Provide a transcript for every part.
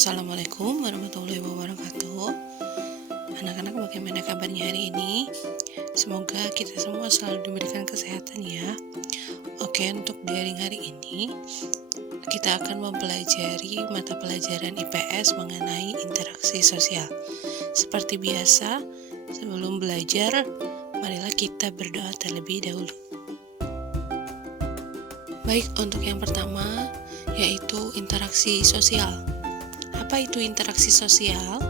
Assalamualaikum warahmatullahi wabarakatuh. Anak-anak, bagaimana kabarnya hari ini? Semoga kita semua selalu diberikan kesehatan ya. Oke, untuk daring hari ini kita akan mempelajari mata pelajaran IPS mengenai interaksi sosial. Seperti biasa, sebelum belajar, marilah kita berdoa terlebih dahulu. Baik, untuk yang pertama yaitu interaksi sosial. Apa itu interaksi sosial?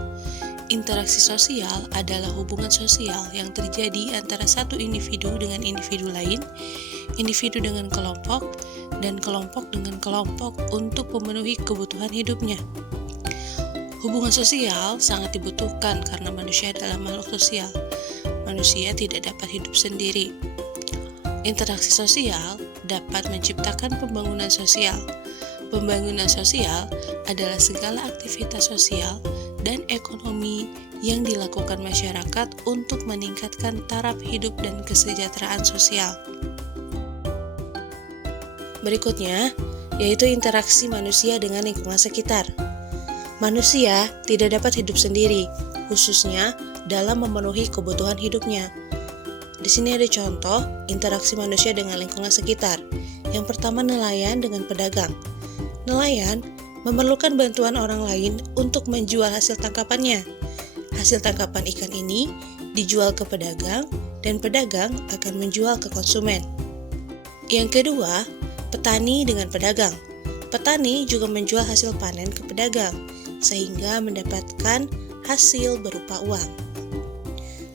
Interaksi sosial adalah hubungan sosial yang terjadi antara satu individu dengan individu lain, individu dengan kelompok, dan kelompok dengan kelompok untuk memenuhi kebutuhan hidupnya. Hubungan sosial sangat dibutuhkan karena manusia adalah makhluk sosial. Manusia tidak dapat hidup sendiri. Interaksi sosial dapat menciptakan pembangunan sosial. Pembangunan sosial adalah segala aktivitas sosial dan ekonomi yang dilakukan masyarakat untuk meningkatkan taraf hidup dan kesejahteraan sosial. Berikutnya, yaitu interaksi manusia dengan lingkungan sekitar. Manusia tidak dapat hidup sendiri, khususnya dalam memenuhi kebutuhan hidupnya. Di sini ada contoh interaksi manusia dengan lingkungan sekitar. Yang pertama, nelayan dengan pedagang. Nelayan memerlukan bantuan orang lain untuk menjual hasil tangkapannya. Hasil tangkapan ikan ini dijual ke pedagang dan pedagang akan menjual ke konsumen. Yang kedua, petani dengan pedagang. Petani juga menjual hasil panen ke pedagang sehingga mendapatkan hasil berupa uang.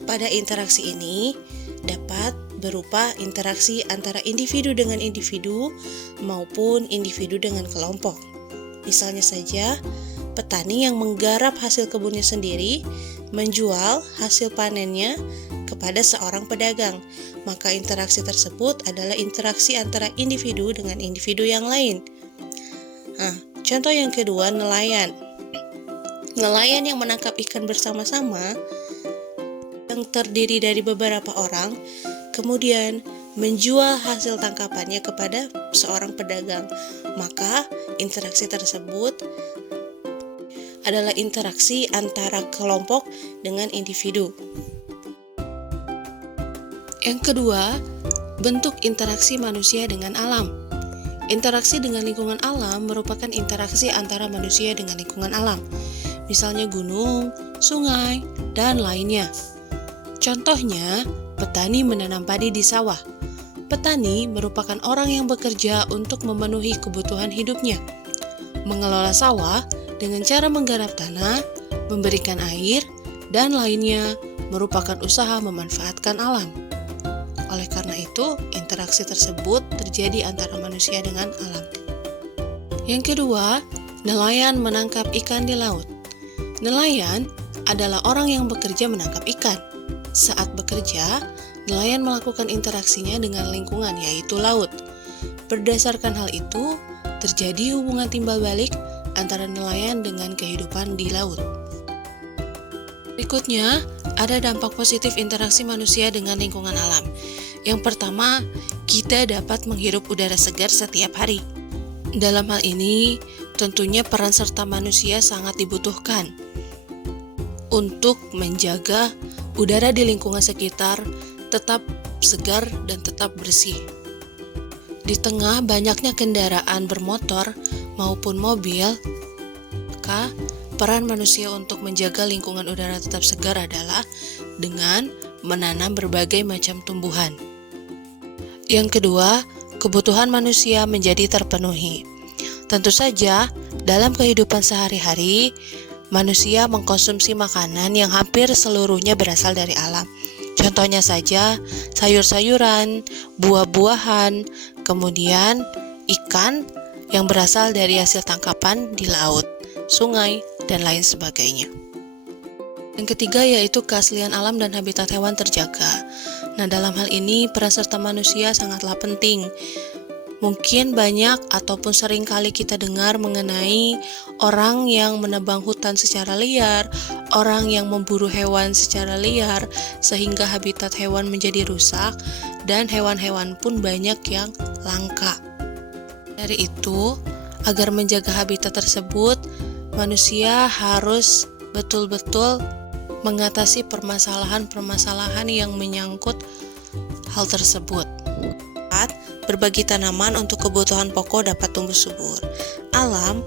Pada interaksi ini dapat berupa interaksi antara individu dengan individu maupun individu dengan kelompok. Misalnya saja, petani yang menggarap hasil kebunnya sendiri menjual hasil panennya kepada seorang pedagang, maka interaksi tersebut adalah interaksi antara individu dengan individu yang lain. Contoh yang kedua, nelayan. Nelayan yang menangkap ikan bersama-sama yang terdiri dari beberapa orang kemudian menjual hasil tangkapannya kepada seorang pedagang, maka interaksi tersebut adalah interaksi antara kelompok dengan individu. Yang kedua, bentuk interaksi manusia dengan alam. Interaksi dengan lingkungan alam merupakan interaksi antara manusia dengan lingkungan alam, misalnya gunung, sungai, dan lainnya. Contohnya, petani menanam padi di sawah. Petani merupakan orang yang bekerja untuk memenuhi kebutuhan hidupnya. Mengelola sawah dengan cara menggarap tanah, memberikan air, dan lainnya merupakan usaha memanfaatkan alam. Oleh karena itu, interaksi tersebut terjadi antara manusia dengan alam. Yang kedua, nelayan menangkap ikan di laut. Nelayan adalah orang yang bekerja menangkap ikan. Saat bekerja, nelayan melakukan interaksinya dengan lingkungan, yaitu laut. Berdasarkan hal itu, terjadi hubungan timbal balik antara nelayan dengan kehidupan di laut. Berikutnya, ada dampak positif interaksi manusia dengan lingkungan alam. Yang pertama, kita dapat menghirup udara segar setiap hari. Dalam hal ini, tentunya peran serta manusia sangat dibutuhkan untuk menjaga udara di lingkungan sekitar tetap segar dan tetap bersih. Di tengah banyaknya kendaraan bermotor maupun mobil, maka peran manusia untuk menjaga lingkungan udara tetap segar adalah dengan menanam berbagai macam tumbuhan. Yang kedua, kebutuhan manusia menjadi terpenuhi. Tentu saja, dalam kehidupan sehari-hari, manusia mengkonsumsi makanan yang hampir seluruhnya berasal dari alam. Contohnya saja, sayur-sayuran, buah-buahan, kemudian ikan yang berasal dari hasil tangkapan di laut, sungai, dan lain sebagainya. Yang ketiga yaitu keaslian alam dan habitat hewan terjaga. Nah, dalam hal ini peran serta manusia sangatlah penting. Mungkin banyak ataupun sering kali kita dengar mengenai orang yang menebang hutan secara liar, orang yang memburu hewan secara liar, sehingga habitat hewan menjadi rusak, dan hewan-hewan pun banyak yang langka. Dari itu, agar menjaga habitat tersebut, manusia harus betul-betul mengatasi permasalahan-permasalahan yang menyangkut hal tersebut. 4. Berbagi tanaman untuk kebutuhan pokok dapat tumbuh subur. Alam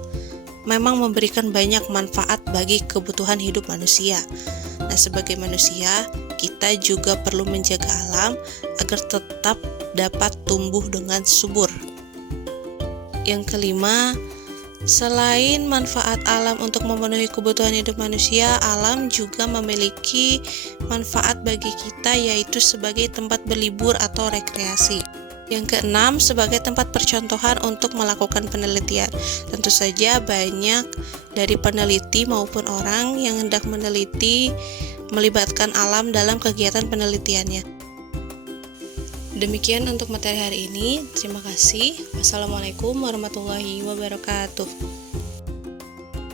memang memberikan banyak manfaat bagi kebutuhan hidup manusia. Nah, sebagai manusia, kita juga perlu menjaga alam agar tetap dapat tumbuh dengan subur. Yang kelima, selain manfaat alam untuk memenuhi kebutuhan hidup manusia, alam juga memiliki manfaat bagi kita, yaitu sebagai tempat berlibur atau rekreasi. Yang keenam, sebagai tempat percontohan untuk melakukan penelitian. Tentu saja banyak dari peneliti maupun orang yang hendak meneliti melibatkan alam dalam kegiatan penelitiannya. Demikian untuk materi hari ini. Terima kasih. Wassalamualaikum warahmatullahi wabarakatuh.